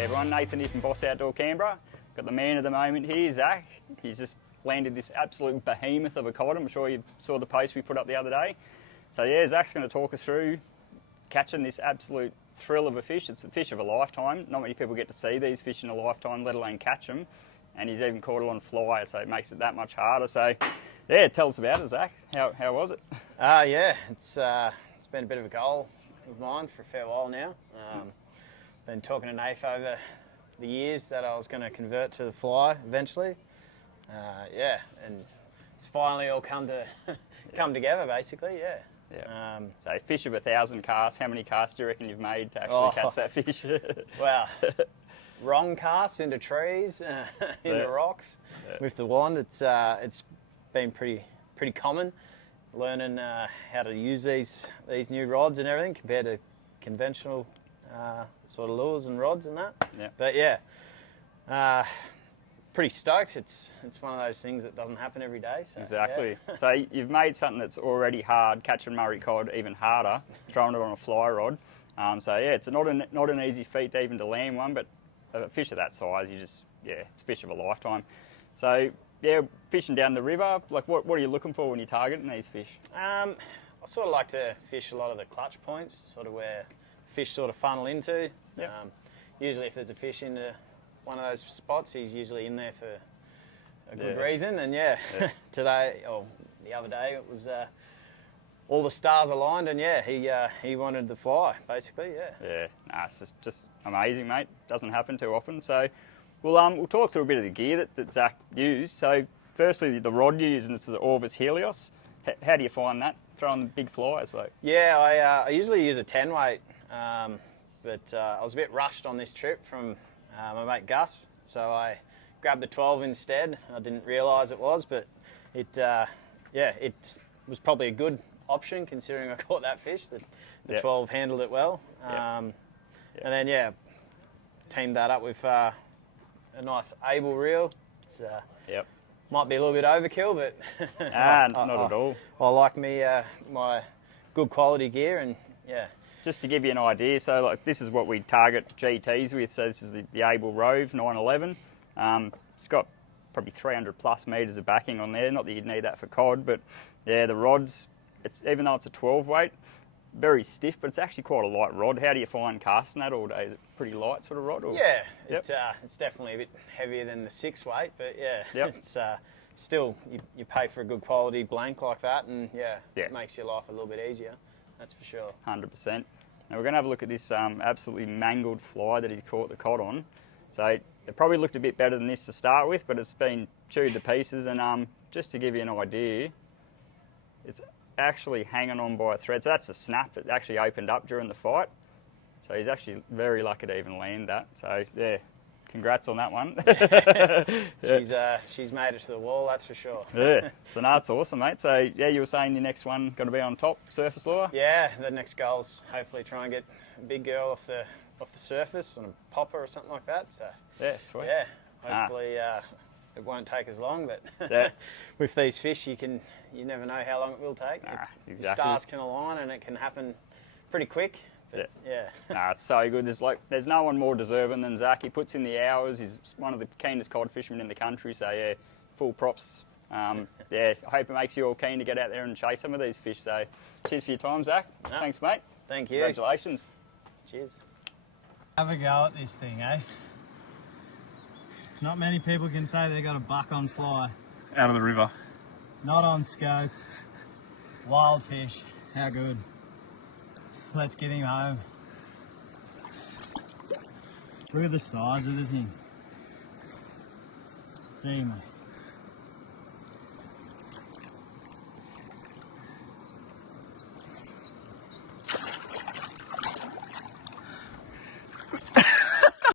G'day everyone, Nathan here from Boss Outdoor Canberra. Got the man of the moment here, Zac. He's just landed this absolute behemoth of a cod. I'm sure you saw the post we put up the other day. So yeah, Zac's going to talk us through catching this absolute thrill of a fish. It's a fish of a lifetime. Not many people get to see these fish in a lifetime, let alone catch them. And he's even caught it on fly, so it makes it that much harder. So yeah, tell us about it, Zac. How was it? Yeah, it's been a bit of a goal of mine for a fair while now. Been talking to Nath over the years that I was going to convert to the fly eventually. Yeah, and it's finally all come together basically. Yeah. So fish of 1,000 casts. How many casts do you reckon you've made to actually catch that fish? Well, wrong casts into trees, into rocks with the wand. It's been pretty common learning how to use these new rods and everything compared to conventional sort of lures and rods and that. Yeah. But yeah, pretty stoked. It's one of those things that doesn't happen every day. So, Exactly. yeah. So you've made something that's already hard, catching Murray Cod, even harder, throwing it on a fly rod. So yeah, it's not an easy feat even to land one, but a fish of that size, it's a fish of a lifetime. So yeah, fishing down the river, like what are you looking for when you're targeting these fish? I sort of like to fish a lot of the clutch points, sort of where fish sort of funnel into. Yep. Usually if there's a fish into one of those spots, he's usually in there for a good reason. And yeah, today, or the other day, it was all the stars aligned, and yeah, he wanted the fly, basically, Yeah, it's just amazing, mate. Doesn't happen too often. So we'll talk through a bit of the gear that Zac used. So firstly, the rod you're using is the Orvis Helios. How do you find that, throwing big flies? Like? Yeah, I usually use a 10 weight, but I was a bit rushed on this trip from my mate Gus, so I grabbed the 12 instead. I didn't realise it was, but it was probably a good option considering I caught that fish. The 12 handled it well, and then teamed that up with a nice Able reel. It's, might be a little bit overkill, but not at all. I like my good quality gear, and yeah. Just to give you an idea, so like this is what we target GTs with. So this is the Able Rove 911. It's got probably 300 plus metres of backing on there. Not that you'd need that for cod, but yeah, the rods, even though it's a 12 weight, very stiff, but it's actually quite a light rod. How do you find casting that all day? Is it pretty light sort of rod? Or? Yeah, it's definitely a bit heavier than the 6 weight, but yeah, it's still, you pay for a good quality blank like that, and it makes your life a little bit easier. That's for sure. 100%. Now we're going to have a look at this absolutely mangled fly that he's caught the cod on. So it probably looked a bit better than this to start with, but it's been chewed to pieces. And just to give you an idea, it's actually hanging on by a thread. So that's a snap. It actually opened up during the fight. So he's actually very lucky to even land that. So yeah, congrats on that one. She's made it to the wall, that's for sure. Yeah, so no, it's awesome, mate. So yeah, you were saying your next one going to be on top, surface lure? Yeah, the next goal's hopefully try and get a big girl off the surface on a popper or something like that. So yeah, sweet. Yeah, hopefully it won't take as long, but with these fish, you never know how long it will take. Exactly. The stars can align and it can happen pretty quick. But It's so good. There's no one more deserving than Zac. He puts in the hours. He's one of the keenest cod fishermen in the country. So yeah, full props. I hope it makes you all keen to get out there and chase some of these fish. So cheers for your time, Zac. Thanks, mate. Thank you. Congratulations. Cheers. Have a go at this thing, eh? Not many people can say they got a buck on fly. Out of the river. Not on scope. Wild fish. How good. Let's get him home. Look at the size of the thing. See, mate.